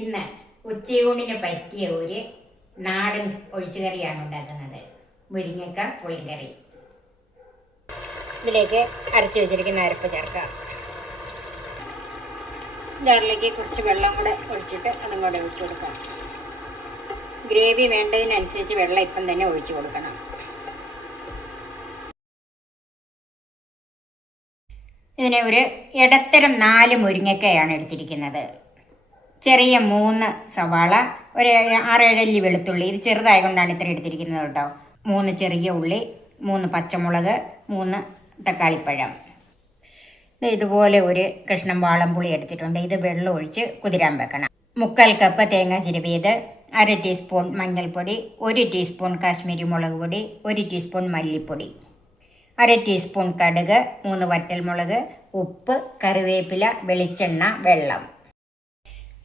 ഇന്ന് ഉച്ചയൂണിന് പറ്റിയ ഒരു നാടൻ ഒഴിച്ചുകറിയാണ് ഉണ്ടാക്കുന്നത്. മുരിങ്ങക്ക പുളിങ്കറി. ഇതിലേക്ക് അരച്ചു വെച്ചിരിക്കുന്ന അരപ്പ് ചേർക്കാം. ജാറിലേക്ക് കുറച്ച് വെള്ളം കൂടെ ഒഴിച്ചിട്ട് അതും കൂടെ ഒഴിച്ചു കൊടുക്കാം. ഗ്രേവി വേണ്ടതിനനുസരിച്ച് വെള്ളം ഇപ്പം തന്നെ ഒഴിച്ചു കൊടുക്കണം. ഇതിനെ ഒരു ഇടത്തരം 4 മുരിങ്ങക്കയാണ് എടുത്തിരിക്കുന്നത്. ചെറിയ 3 സവാള, ഒരു 6-7 അല്ലി വെളുത്തുള്ളി. ഇത് ചെറുതായതുകൊണ്ടാണ് ഇത്ര എടുത്തിരിക്കുന്നത് കേട്ടോ. 3 ചെറിയ ഉള്ളി, 3 പച്ചമുളക്, 3 തക്കാളിപ്പഴം. ഇതുപോലെ ഒരു കഷ്ണം വാളംപുളി എടുത്തിട്ടുണ്ട്. ഇത് വെള്ളം ഒഴിച്ച് കുതിരാൻ വെക്കണം. 3/4 കപ്പ് തേങ്ങ ചിരവിയത്, 1/2 ടീസ്പൂൺ മഞ്ഞൾപ്പൊടി, 1 ടീസ്പൂൺ കാശ്മീരി മുളക് പൊടി, 1 ടീസ്പൂൺ മല്ലിപ്പൊടി, 1/2 ടീസ്പൂൺ കടുക്, 3 വറ്റൽമുളക്, ഉപ്പ്, കറിവേപ്പില, വെളിച്ചെണ്ണ, വെള്ളം.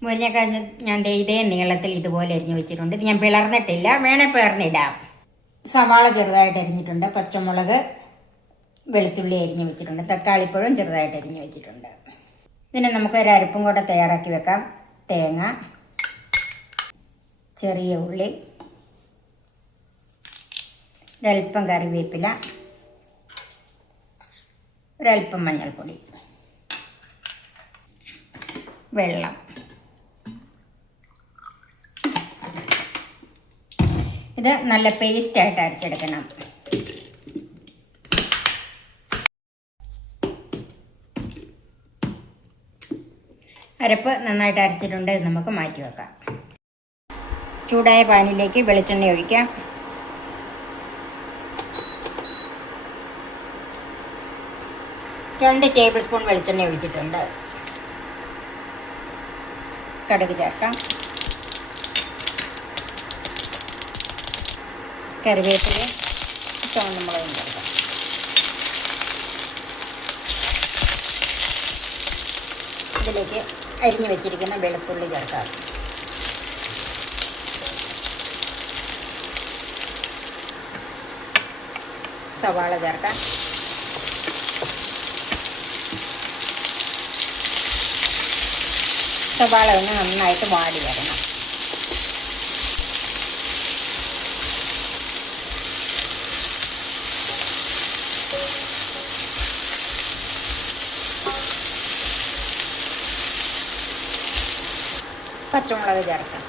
മുരിങ്ങക്കായ ഞാൻ ഇതേ നീളത്തിൽ ഇതുപോലെ അരിഞ്ഞു വെച്ചിട്ടുണ്ട്. ഇത് ഞാൻ പിളർന്നിട്ടില്ല, വേണേ പിളർന്നിടാം. സവാള ചെറുതായിട്ട് അരിഞ്ഞിട്ടുണ്ട്. പച്ചമുളക്, വെളുത്തുള്ളി അരിഞ്ഞു വെച്ചിട്ടുണ്ട്. തക്കാളിപ്പഴം ചെറുതായിട്ട് അരിഞ്ഞു വെച്ചിട്ടുണ്ട്. ഇതിന് നമുക്ക് ഒരു അരപ്പും കൂടെ തയ്യാറാക്കി വെക്കാം. തേങ്ങ, ചെറിയ ഉള്ളി, ഒരൽപ്പം കറിവേപ്പില, ഒരൽപ്പം മഞ്ഞൾപ്പൊടി, വെള്ളം. ഇത് നല്ല പേസ്റ്റായിട്ട് അരച്ചെടുക്കണം. അരപ്പ് നന്നായിട്ട് അരച്ചിട്ടുണ്ട്. ഇത് നമുക്ക് മാറ്റി വെക്കാം. ചൂടായ പാനിലേക്ക് വെളിച്ചെണ്ണ ഒഴിക്കാം. രണ്ട് ടേബിൾ സ്പൂൺ വെളിച്ചെണ്ണ ഒഴിച്ചിട്ടുണ്ട്. കടുക് ചേർക്കാം. കറിവേപ്പില, ചുവന്നമുളകും ചേർക്കാം. ഇതിലേക്ക് അരിഞ്ഞു വെച്ചിരിക്കുന്ന വെളുത്തുള്ളി ചേർക്കാം. സവാള ചേർക്കാം. സവാള ഒന്ന് നന്നായിട്ട് വാടി വരണം. പച്ചമുളക് ചേർക്കാം.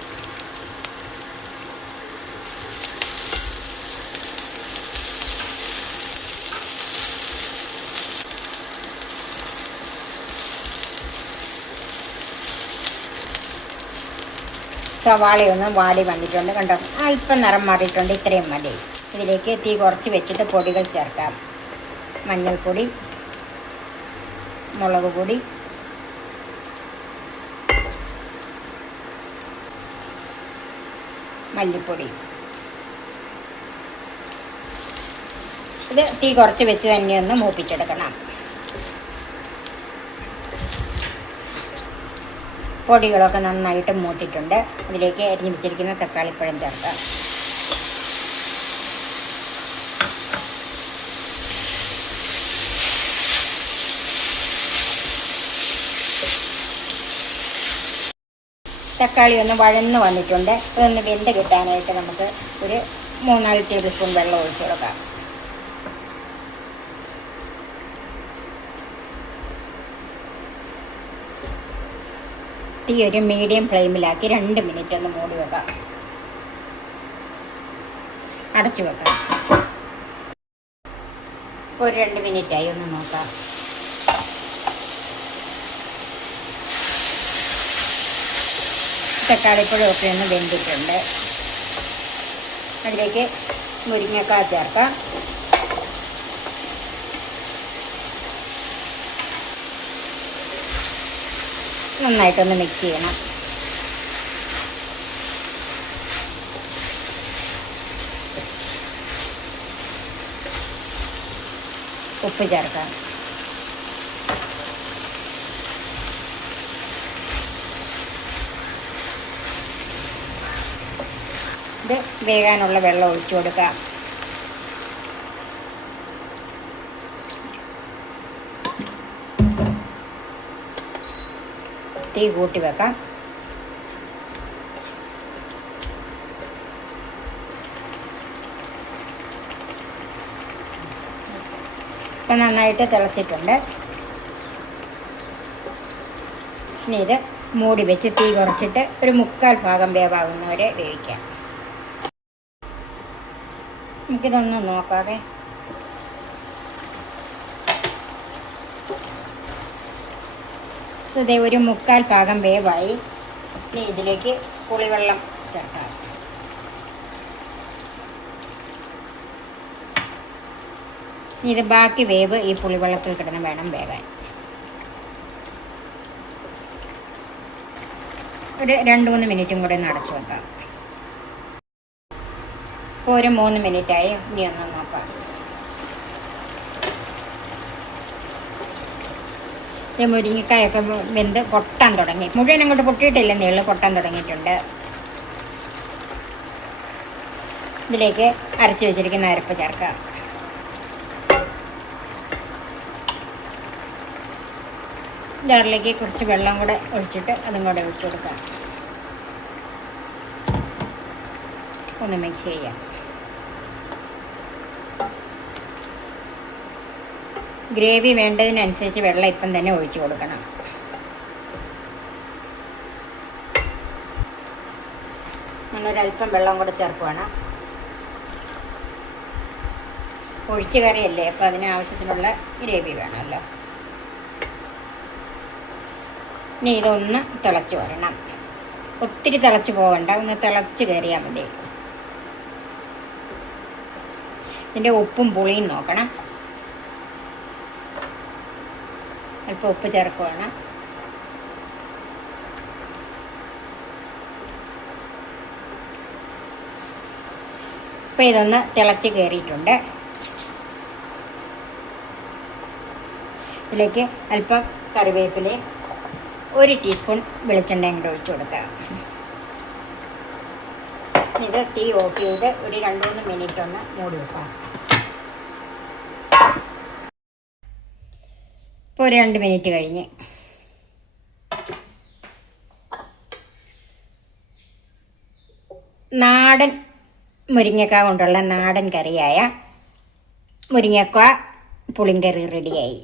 സവാളയൊന്നും വാടി വന്നിട്ടുണ്ട് കണ്ടോ. അല്പം നിറം മാറിയിട്ടുണ്ട്. ഇത്രയും മതി. ഇതിലേക്ക് തീ കുറച്ച് വെച്ചിട്ട് പൊടികൾ ചേർക്കാം. മഞ്ഞൾപ്പൊടി, മുളക് പൊടി, മല്ലിപ്പൊടി. ഇത് തീ കുറച്ച് വെച്ച് തന്നെ ഒന്ന് മൂപ്പിച്ചെടുക്കണം. പൊടികളൊക്കെ നന്നായിട്ട് മൂത്തിട്ടുണ്ട്. അതിലേക്ക് അരിഞ്ഞു വെച്ചിരിക്കുന്ന തക്കാളിപ്പഴം ചേർക്കാം. തക്കാളി ഒന്ന് വഴന്ന് വന്നിട്ടുണ്ട്. ഇതൊന്ന് വെന്ത് കിട്ടാനായിട്ട് നമുക്ക് ഒരു 3-4 ടേബിൾ സ്പൂൺ വെള്ളം ഒഴിച്ചു കൊടുക്കാം. തീ ഒരു മീഡിയം ഫ്ലെയിമിലാക്കി 2 മിനിറ്റ് ഒന്ന് മൂടി വെക്കാം. അടച്ചു വെക്കാം. ഒരു 2 മിനിറ്റായി. ഒന്ന് നോക്കാം. തക്കാളിപ്പഴമൊക്കെ ഒന്ന് വെന്തിട്ടുണ്ട്. അതിലേക്ക് മുരിങ്ങക്കായ ചേർക്കാം. നന്നായിട്ടൊന്ന് മിക്സ് ചെയ്യണം. ഉപ്പ് ചേർക്കാം. ഇത് വേകാനുള്ള വെള്ളം ഒഴിച്ചു കൊടുക്കാം. തീ കൂട്ടി വെക്കാം. ഇപ്പം നന്നായിട്ട് തിളച്ചിട്ടുണ്ട്. ഇനി ഇത് മൂടി വെച്ച് തീ കുറച്ചിട്ട് ഒരു 3/4 ഭാഗം വേവാകുന്നവരെ വേവിക്കാം. നമുക്കിതൊന്ന് നോക്കാതെ. ഇത് ഒരു 3/4 ഭാഗം വേവായി. ഇനി ഇതിലേക്ക് പുളിവെള്ളം ചേർക്കാം. ഇത് ബാക്കി വേവ് ഈ പുളിവെള്ളത്തിൽ കിടന്ന് വേണം വേവാൻ. ഒരു 2-3 മിനിറ്റും കൂടെ ഒന്ന് അടച്ചു വെക്കാം. ഇപ്പോൾ ഒരു 3 മിനിറ്റായി. ഇനി ഒന്ന് നോക്കാം. മുരിങ്ങക്കായൊക്കെ വെന്ത് പൊട്ടാൻ തുടങ്ങി. മുഴുവൻ അങ്ങോട്ട് പൊട്ടിയിട്ടില്ലെന്നേ ഉള്ളൂ, പൊട്ടാൻ തുടങ്ങിയിട്ടുണ്ട്. ഇതിലേക്ക് അരച്ച് വെച്ചിരിക്കുന്ന അരപ്പ് ചേർക്കാം. ജാറിലേക്ക് കുറച്ച് വെള്ളം കൂടെ ഒഴിച്ചിട്ട് അതും കൂടെ ഒഴിച്ചു കൊടുക്കാം. ഒന്ന് മിക്സ് ചെയ്യാം. ഗ്രേവി വേണ്ടതിനനുസരിച്ച് വെള്ളം ഇപ്പം തന്നെ ഒഴിച്ചു കൊടുക്കണം. ഞാനൊരല്പം വെള്ളം കൂടെ ചേർക്കുവാണ്. ഒഴിച്ച് കറിയല്ലേ, അപ്പോൾ അതിനാവശ്യത്തിനുള്ള ഗ്രേവി വേണമല്ലോ. ഇനി ഇതൊന്ന് തിളച്ച് വരണം. ഒത്തിരി തിളച്ച് പോകണ്ട, ഒന്ന് തിളച്ച് കയറിയാൽ മതി. ഇതിൻ്റെ ഉപ്പും പുളിയും നോക്കണം. അല്പം ഉപ്പ് ചേർക്കുവാണ്. ഇപ്പം ഇതൊന്ന് തിളച്ച് കയറിയിട്ടുണ്ട്. ഇതിലേക്ക് അല്പം കറിവേപ്പിലയും 1 ടീസ്പൂൺ വെളിച്ചെണ്ണയും കൂടെ ഒഴിച്ചു കൊടുക്കുക. ഇത് തീ ഓഫ് ചെയ്ത് ഒരു 2-3 മിനിറ്റ് ഒന്ന് മൂടി വെക്കാം. ഇപ്പോൾ ഒരു 2 മിനിറ്റ് കഴിഞ്ഞ് നാടൻ മുരിങ്ങക്ക കൊണ്ടുള്ള നാടൻ കറിയായ മുരിങ്ങക്ക പുളിങ്കറി റെഡിയായി.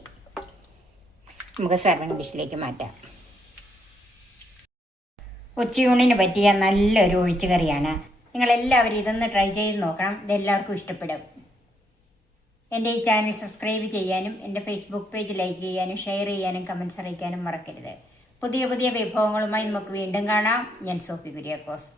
നമുക്ക് സർവിങ് ഡിഷിലേക്ക് മാറ്റാം. ഉച്ചയൂണിന് പറ്റിയ നല്ലൊരു ഒഴിച്ചു കറിയാണ്. നിങ്ങളെല്ലാവരും ഇതൊന്ന് ട്രൈ ചെയ്ത് നോക്കണം. ഇതെല്ലാവർക്കും ഇഷ്ടപ്പെടും. എൻ്റെ ഈ ചാനൽ സബ്സ്ക്രൈബ് ചെയ്യാനും എൻ്റെ ഫേസ്ബുക്ക് പേജ് ലൈക്ക് ചെയ്യാനും ഷെയർ ചെയ്യാനും കമൻറ്റ്സ് അറിയിക്കാനും മറക്കരുത്. പുതിയ പുതിയ വിഭവങ്ങളുമായി നമുക്ക് വീണ്ടും കാണാം. ഞാൻ സോഫി കുര്യാക്കോസ്.